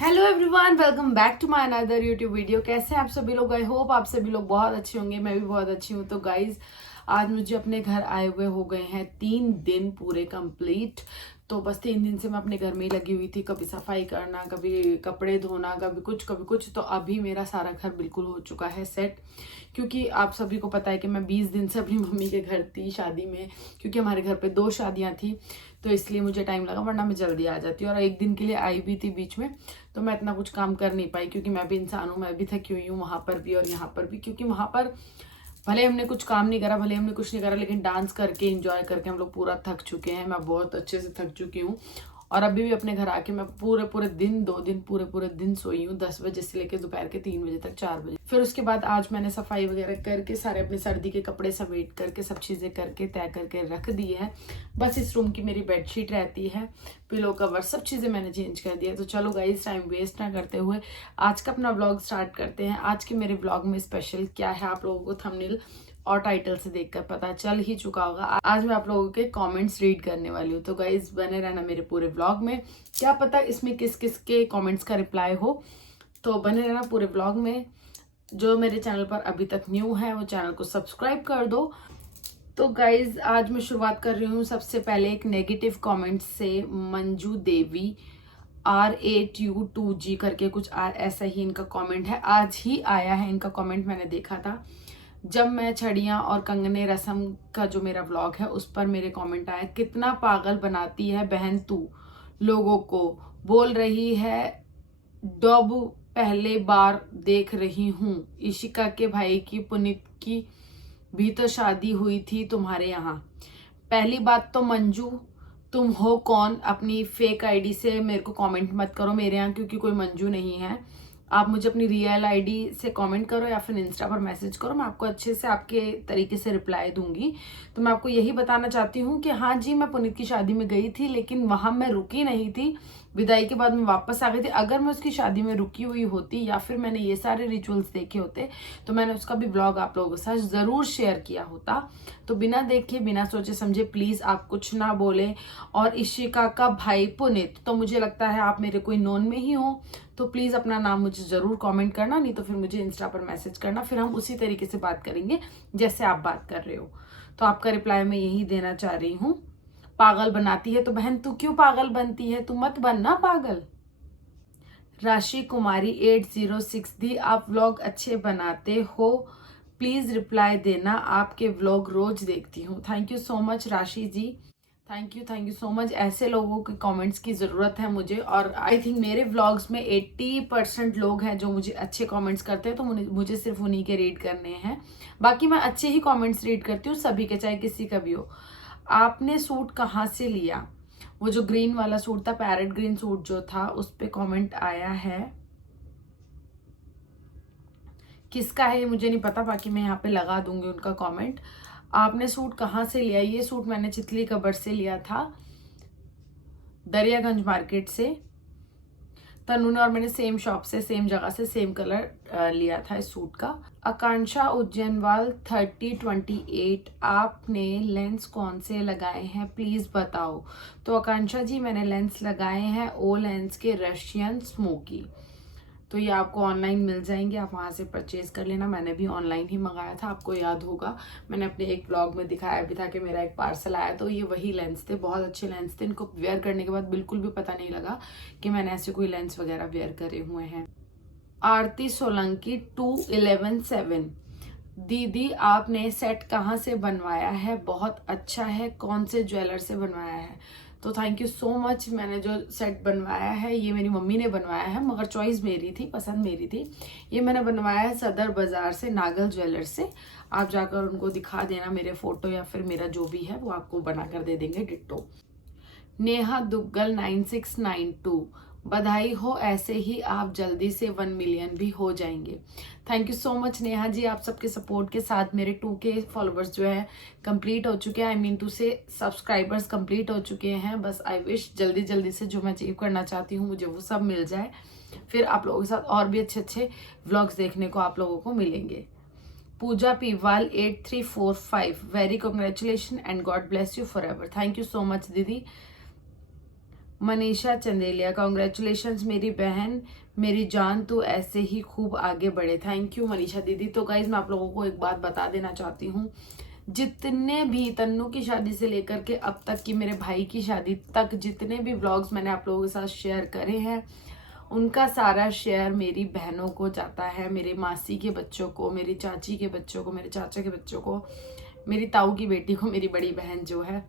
Hello everyone, welcome back to my another YouTube video. कैसे हैं आप सभी लोग? आई होप आप सभी लोग बहुत अच्छे होंगे। मैं भी बहुत अच्छी हूँ। तो गाइज, आज मुझे अपने घर आए हुए हो गए हैं 3 दिन पूरे कंप्लीट। तो बस 3 दिन से मैं अपने घर में ही लगी हुई थी, कभी सफाई करना, कभी कपड़े धोना, कभी कुछ। तो अभी मेरा सारा घर बिल्कुल हो चुका है सेट, क्योंकि आप सभी को पता है कि मैं 20 दिन से अपनी मम्मी के घर थी शादी में, क्योंकि हमारे घर पे 2 शादियां थी। तो इसलिए मुझे टाइम लगा, वरना मैं जल्दी आ जाती। और एक दिन के लिए आई भी थी बीच में, तो मैं इतना कुछ काम कर नहीं पाई, क्योंकि मैं भी इंसान हूँ, मैं भी थकी हुई हूँ वहां पर भी और यहाँ पर भी। क्योंकि वहां पर भले हमने कुछ काम नहीं करा, भले हमने कुछ नहीं करा, लेकिन डांस करके एंजॉय करके हम लोग पूरा थक चुके हैं। मैं बहुत अच्छे से थक चुकी हूँ। और अभी भी अपने घर आके मैं पूरे दिन 2 दिन पूरे दिन सोई हूँ, 10 बजे से लेकर दोपहर के 3 बजे तक, 4 बजे। फिर उसके बाद आज मैंने सफाई वगैरह करके सारे अपने सर्दी के कपड़े समेट करके सब चीजें करके तय करके रख दी है। बस इस रूम की मेरी बेडशीट रहती है, पिलो कवर, सब चीजें मैंने चेंज कर दिया। तो चलो गाइस, टाइम वेस्ट ना करते हुए आज का अपना व्लॉग स्टार्ट करते हैं। आज के मेरे व्लॉग में स्पेशल क्या है, आप लोगों को थंबनेल और टाइटल से देखकर पता चल ही चुका होगा। आज मैं आप लोगों के कमेंट्स रीड करने वाली हूँ। तो गाइज, बने रहना मेरे पूरे व्लॉग में। क्या पता इसमें किस किस के कमेंट्स का रिप्लाई हो, तो बने रहना पूरे व्लॉग में। जो मेरे चैनल पर अभी तक न्यू है वो चैनल को सब्सक्राइब कर दो। तो गाइज, आज मैं शुरुआत कर रही हूँ सबसे पहले एक नेगेटिव कमेंट से। मंजू देवी R8U2G करके कुछ ऐसा ही इनका कमेंट है। आज ही आया है इनका कमेंट, मैंने देखा था जब मैं छड़ियां और कंगने रस्म का जो मेरा व्लॉग है उस पर मेरे कमेंट आया, कितना पागल बनाती है बहन तू लोगों को, बोल रही है डब पहले बार देख रही हूँ। इशिका के भाई की पुनीत की भी तो शादी हुई थी तुम्हारे यहाँ। पहली बात तो मंजू, तुम हो कौन? अपनी फेक आईडी से मेरे को कमेंट मत करो मेरे यहाँ, क्योंकि कोई मंजू नहीं है। आप मुझे अपनी रियल आईडी से कमेंट करो या फिर इंस्टा पर मैसेज करो, मैं आपको अच्छे से आपके तरीके से रिप्लाई दूंगी। तो मैं आपको यही बताना चाहती हूँ कि हाँ जी, मैं पुनीत की शादी में गई थी, लेकिन वहां मैं रुकी नहीं थी। विदाई के बाद मैं वापस आ गई थी। अगर मैं उसकी शादी में रुकी हुई होती या फिर मैंने ये सारे रिचुअल्स देखे होते, तो मैंने उसका भी ब्लॉग आप लोगों के साथ जरूर शेयर किया होता। तो बिना देखे बिना सोचे समझे प्लीज आप कुछ ना बोले। और इशिका का भाई पुनीत, तो मुझे लगता है आप मेरे कोई नोन में ही हो, तो प्लीज अपना नाम मुझे जरूर कमेंट करना, नहीं तो फिर मुझे इंस्टा पर मैसेज करना, फिर हम उसी तरीके से बात करेंगे जैसे आप बात कर रहे हो। तो आपका रिप्लाई मैं यही देना चाह रही हूँ। पागल बनाती है तो बहन तू क्यों पागल बनती है? तू मत बनना पागल। राशि कुमारी 806 दी, आप व्लॉग अच्छे बनाते हो, प्लीज रिप्लाई देना, आपके व्लॉग रोज देखती हूँ। थैंक यू सो मच राशि जी, थैंक यू सो मच। ऐसे लोगों के कमेंट्स की जरूरत है मुझे। और आई थिंक मेरे व्लॉग्स में 80% लोग हैं जो मुझे अच्छे कमेंट्स करते हैं, तो मुझे सिर्फ उन्हीं के रीड करने हैं। बाकी मैं अच्छे ही कमेंट्स रीड करती हूँ सभी के, चाहे किसी का भी हो। आपने सूट कहाँ से लिया? वो जो ग्रीन वाला सूट था, पैरेट ग्रीन सूट जो था, उस पे कमेंट आया है। किसका है ये मुझे नहीं पता, बाकी मैं यहाँ पे लगा दूंगी उनका कमेंट। आपने सूट कहाँ से लिया? ये सूट मैंने चितली कबर से लिया था, दरियागंज मार्केट से। तनु ने और मैंने सेम शॉप से, सेम जगह से, सेम कलर लिया था इस सूट का। आकांक्षा उज्जैनवाल 3028, आपने लेंस कौन से लगाए हैं प्लीज बताओ? तो आकांक्षा जी, मैंने लेंस लगाए हैं ओ लेंस के रशियन स्मोकी। तो ये आपको ऑनलाइन मिल जाएंगे, आप वहां से परचेज कर लेना। मैंने भी ऑनलाइन ही मंगाया था, आपको याद होगा मैंने अपने एक ब्लॉग में दिखाया भी था कि मेरा एक पार्सल आया। तो ये वही लेंस थे, बहुत अच्छे लेंस थे। इनको वेयर करने के बाद बिल्कुल भी पता नहीं लगा कि मैंने ऐसे कोई लेंस वगैरह वेयर करे हुए हैं। आरती सोलंकी 2117, दीदी आपने सेट कहाँ से बनवाया है? बहुत अच्छा है, कौन से ज्वेलर से बनवाया है? तो थैंक यू सो मच। मैंने जो सेट बनवाया है ये मेरी मम्मी ने बनवाया है, मगर चॉइस मेरी थी, पसंद मेरी थी। ये मैंने बनवाया है सदर बाजार से, नागल ज्वेलर से। आप जाकर उनको दिखा देना मेरे फोटो, या फिर मेरा जो भी है वो आपको बनाकर दे देंगे डिट्टो। नेहा दुग्गल 9692, बधाई हो, ऐसे ही आप जल्दी से 1 मिलियन भी हो जाएंगे। Thank you so much Neha ji, आप सबके सपोर्ट के साथ मेरे 2K फॉलोअर्स जो है कंप्लीट हो चुके हैं। आई मीन टू से सब्सक्राइबर्स कंप्लीट हो चुके हैं। बस आई विश जल्दी जल्दी से जो मैं अचीव करना चाहती हूँ मुझे वो सब मिल जाए, फिर आप लोगों के साथ और भी अच्छे अच्छे व्लॉग्स देखने को आप लोगों को मिलेंगे। Pooja Piwal 8345, very congratulation and god bless you forever. Thank you so much didi. Manisha Chandelia, congratulations मेरी बहन, मेरी जान, तू ऐसे ही खूब आगे बढ़े। थैंक यू मनीषा दीदी। तो गाइज मैं आप लोगों को एक बात बता देना चाहती हूँ, जितने भी तन्नू की शादी से लेकर के अब तक की मेरे भाई की शादी तक जितने भी व्लॉग्स मैंने आप लोगों के साथ शेयर करे हैं, उनका सारा शेयर मेरी बहनों को जाता है, मेरे मासी के बच्चों को, मेरी चाची के बच्चों को, मेरे चाचा के बच्चों को, मेरी ताऊ की बेटी को, मेरी बड़ी बहन जो है,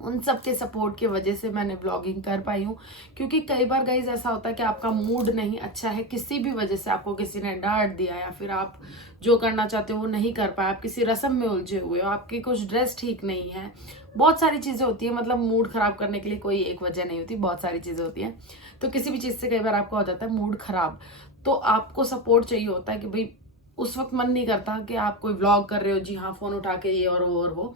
उन सब के सपोर्ट की वजह से मैंने ब्लॉगिंग कर पाई हूँ। क्योंकि कई बार गाइज ऐसा होता है कि आपका मूड नहीं अच्छा है, किसी भी वजह से आपको किसी ने डांट दिया या फिर आप जो करना चाहते हो वो नहीं कर पाए, आप किसी रस्म में उलझे हुए हो, आपकी कुछ ड्रेस ठीक नहीं है, बहुत सारी चीज़ें होती है। मतलब मूड खराब करने के लिए कोई एक वजह नहीं होती, बहुत सारी चीज़ें होती हैं। तो किसी भी चीज़ से कई बार आपका हो जाता है मूड खराब, तो आपको सपोर्ट चाहिए होता है कि भाई उस वक्त मन नहीं करता कि आप कोई व्लॉग कर रहे हो, जी हाँ, फोन उठा के ये और वो और वो,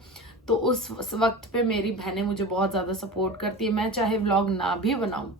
तो उस वक्त पे मेरी बहनें मुझे बहुत ज़्यादा सपोर्ट करती है। मैं चाहे व्लॉग ना भी बनाऊं,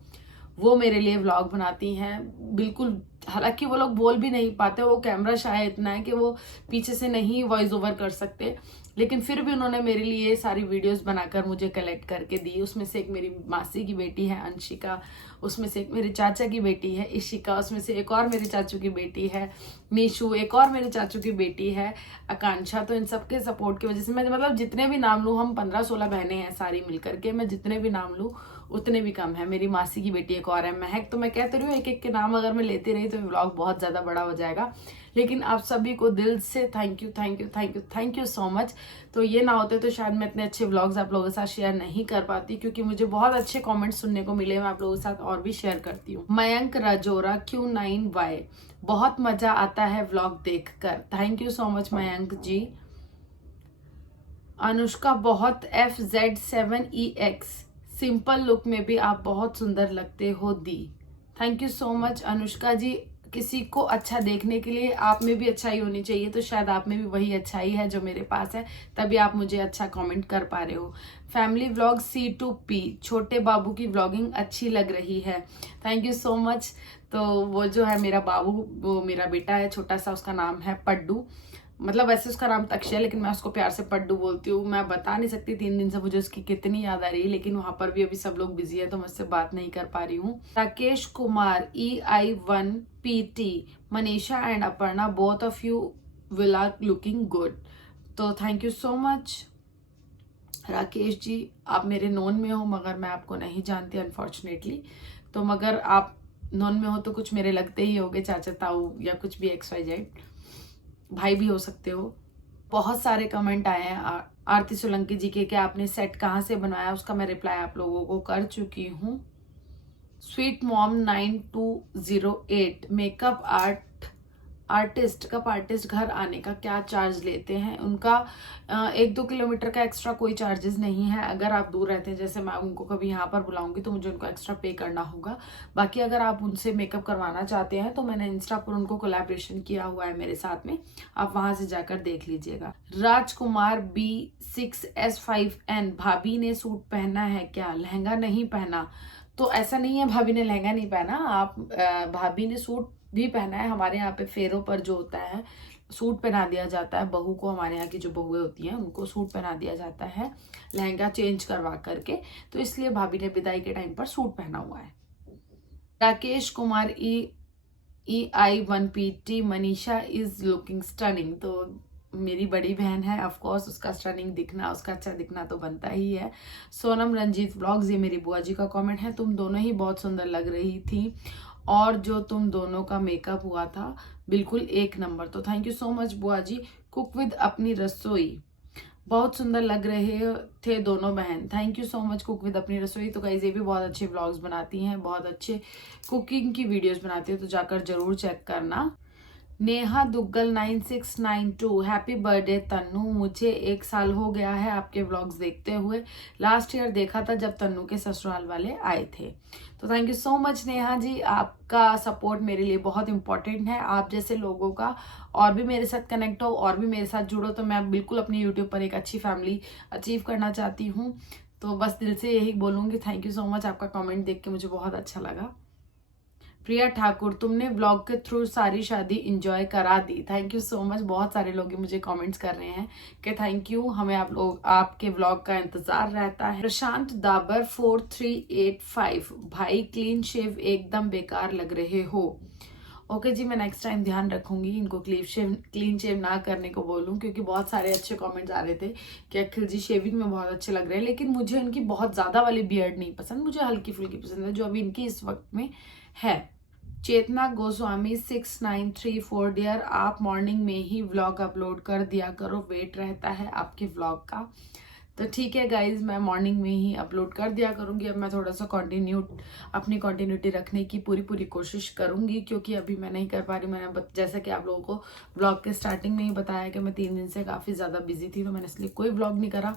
वो मेरे लिए व्लॉग बनाती हैं बिल्कुल। हालांकि वो लोग बोल भी नहीं पाते, वो कैमरा शाय इतना है कि वो पीछे से नहीं वॉइस ओवर कर सकते, लेकिन फिर भी उन्होंने मेरे लिए सारी वीडियोस बनाकर मुझे कलेक्ट करके दी। उसमें से एक मेरी मासी की बेटी है अंशिका, उसमें से एक मेरे चाचा की बेटी है इशिका, उसमें से एक और मेरे चाचू की बेटी है नीशू, एक और मेरे चाचू की बेटी है आकांक्षा। तो इन सबके सपोर्ट की वजह से मैं मतलब जितने भी नाम लूँ, हम 15-16 बहनें हैं सारी मिलकर के, मैं जितने भी नाम लूँ उतने भी कम है। मेरी मासी की बेटी एक और है महक। तो मैं कहते रही हूँ एक एक के नाम अगर मैं लेती रही तो व्लॉग बहुत ज़्यादा बड़ा हो जाएगा। लेकिन आप सभी को दिल से thank you, thank you, thank you, thank you so much. तो ये ना होते तो शायद मैं इतने अच्छे व्लॉग्स आप लोगों के साथ शेयर नहीं कर पाती, क्योंकि मुझे बहुत अच्छे कमेंट्स सुनने को मिले, मैं आप लोगों के साथ और भी शेयर करती हूँ। मयंक राजोरा Q9Y, बहुत मजा आता है व्लॉग देखकर। Thank you so much Mayank ji. Anushka बहुत FZ7EX, सिंपल लुक में भी आप बहुत सुंदर लगते हो दी। Thank you so much Anushka ji. किसी को अच्छा देखने के लिए आप में भी अच्छाई होनी चाहिए, तो शायद आप में भी वही अच्छाई है जो मेरे पास है, तभी आप मुझे अच्छा कमेंट कर पा रहे हो। फैमिली व्लॉग C2P, छोटे बाबू की व्लॉगिंग अच्छी लग रही है। Thank you so much. तो वो जो है मेरा बाबू, वो मेरा बेटा है छोटा सा, उसका नाम है पड्डू। मतलब वैसे उसका नाम तक्षय है, लेकिन मैं उसको प्यार से पड्डू बोलती हूँ। मैं बता नहीं सकती 3 दिन से मुझे उसकी कितनी याद आ रही है, लेकिन वहां पर भी अभी सब लोग बिजी है तो मैं उससे बात नहीं कर पा रही हूँ। Rakesh Kumar EI1PT, Manisha and Aparna, both of you will are looking good. तो thank you so much Rakesh ji. आप मेरे नोन में हो मगर मैं आपको नहीं जानती अनफॉर्चुनेटली। तो मगर आप नोन में हो तो कुछ मेरे लगते ही होगे, चाचा ताऊ या कुछ भी XYZ, भाई भी हो सकते हो। बहुत सारे कमेंट आए हैं आरती सोलंकी जी के, क्या आपने सेट कहाँ से बनवाया, उसका मैं रिप्लाई आप लोगों को कर चुकी हूँ। स्वीट मॉम 9208, मेकअप आर्टिस्ट घर आने का क्या चार्ज लेते हैं? उनका 1-2 किलोमीटर का एक्स्ट्रा कोई चार्जेस नहीं है। अगर आप दूर रहते हैं, जैसे मैं उनको कभी यहाँ पर बुलाऊंगी तो मुझे उनको एक्स्ट्रा पे करना होगा। बाकी अगर आप उनसे मेकअप करवाना चाहते हैं तो मैंने इंस्टा पर उनको कोलैबोरेशन किया हुआ है मेरे साथ में, आप वहां से जाकर देख लीजिएगा। राजकुमार B6S5N, भाभी ने सूट पहना है क्या, लहंगा नहीं पहना? तो ऐसा नहीं है भाभी ने लहंगा नहीं पहना, आप भाभी ने सूट भी पहना है। हमारे यहाँ पे फेरों पर जो होता है सूट पहना दिया जाता है बहू को, हमारे यहाँ की जो बहुएं होती हैं उनको सूट पहना दिया जाता है लहंगा चेंज करवा करके, तो इसलिए भाभी ने विदाई के टाइम पर सूट पहना हुआ है। Rakesh Kumar EI1PT, Manisha is looking stunning. तो मेरी बड़ी बहन है, ऑफ कोर्स उसका स्टनिंग दिखना, उसका अच्छा दिखना तो बनता ही है। सोनम रंजीत व्लॉग्स, ये मेरी बुआ जी का कमेंट है, तुम दोनों ही बहुत सुंदर लग रही थी और जो तुम दोनों का मेकअप हुआ था बिल्कुल 1 नंबर। तो थैंक यू सो मच बुआ जी। कुक विद अपनी रसोई, बहुत सुंदर लग रहे थे दोनों बहन। Thank you so much cook with अपनी रसोई। तो गाइस ये भी बहुत अच्छे व्लॉग्स बनाती हैं, बहुत अच्छे कुकिंग की वीडियोस बनाती है, तो जाकर जरूर चेक करना। नेहा दुग्गल 9692, हैप्पी बर्थडे तन्नू, मुझे 1 साल हो गया है आपके व्लॉग्स देखते हुए। लास्ट ईयर देखा था जब तन्नू के ससुराल वाले आए थे। तो thank you so much Neha ji, आपका सपोर्ट मेरे लिए बहुत इंपॉर्टेंट है। आप जैसे लोगों का और भी मेरे साथ कनेक्ट हो और भी मेरे साथ जुड़ो, तो मैं बिल्कुल अपनी यूट्यूब पर एक अच्छी फैमिली अचीव करना चाहती हूँ। तो बस दिल से यही बोलूँगी, थैंक यू सो मच। आपका कमेंट देख के मुझे बहुत अच्छा लगा। प्रिया ठाकुर, तुमने व्लॉग के थ्रू सारी शादी इंजॉय करा दी। Thank you so much. बहुत सारे लोग मुझे कमेंट्स कर रहे हैं कि थैंक यू, हमें आप लोग आपके व्लॉग का इंतजार रहता है। प्रशांत दाबर 4385, भाई क्लीन शेव एकदम बेकार लग रहे हो। ओके जी, मैं नेक्स्ट टाइम ध्यान रखूंगी इनको क्लीन शेव ना करने को बोलूं, क्योंकि बहुत सारे अच्छे कमेंट्स आ रहे थे कि अखिल जी शेविंग में बहुत अच्छे लग रहे हैं, लेकिन मुझे इनकी बहुत ज़्यादा वाली बियर्ड नहीं पसंद, मुझे हल्की फुल्की पसंद है जो अभी इनकी इस वक्त में है। चेतना गोस्वामी 6934, डियर आप मॉर्निंग में ही व्लॉग अपलोड कर दिया करो, वेट रहता है आपके व्लॉग का। तो ठीक है गाइज, मैं मॉर्निंग में ही अपलोड कर दिया करूंगी। अब मैं थोड़ा सा अपनी कंटिन्यूटी रखने की पूरी कोशिश करूंगी, क्योंकि अभी मैं नहीं कर पा रही। मैंने जैसा कि आप लोगों को ब्लॉग के स्टार्टिंग में ही बताया कि मैं 3 दिन से काफ़ी ज़्यादा बिजी थी, तो मैंने इसलिए कोई ब्लॉग नहीं करा।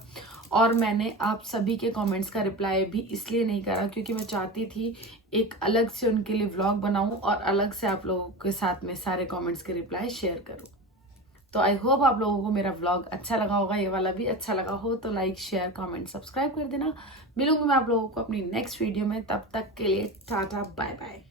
और मैंने आप सभी के कमेंट्स का रिप्लाई भी इसलिए नहीं करा क्योंकि मैं चाहती थी एक अलग से उनके लिए व्लॉग बनाऊं और अलग से आप लोगों के साथ में सारे कमेंट्स के रिप्लाई शेयर करूं। तो आई होप आप लोगों को मेरा व्लॉग अच्छा लगा होगा, ये वाला भी अच्छा लगा हो तो लाइक शेयर कमेंट सब्सक्राइब कर देना। मिलूंगी मैं आप लोगों को अपनी नेक्स्ट वीडियो में, तब तक के लिए टाटा बाय बाय।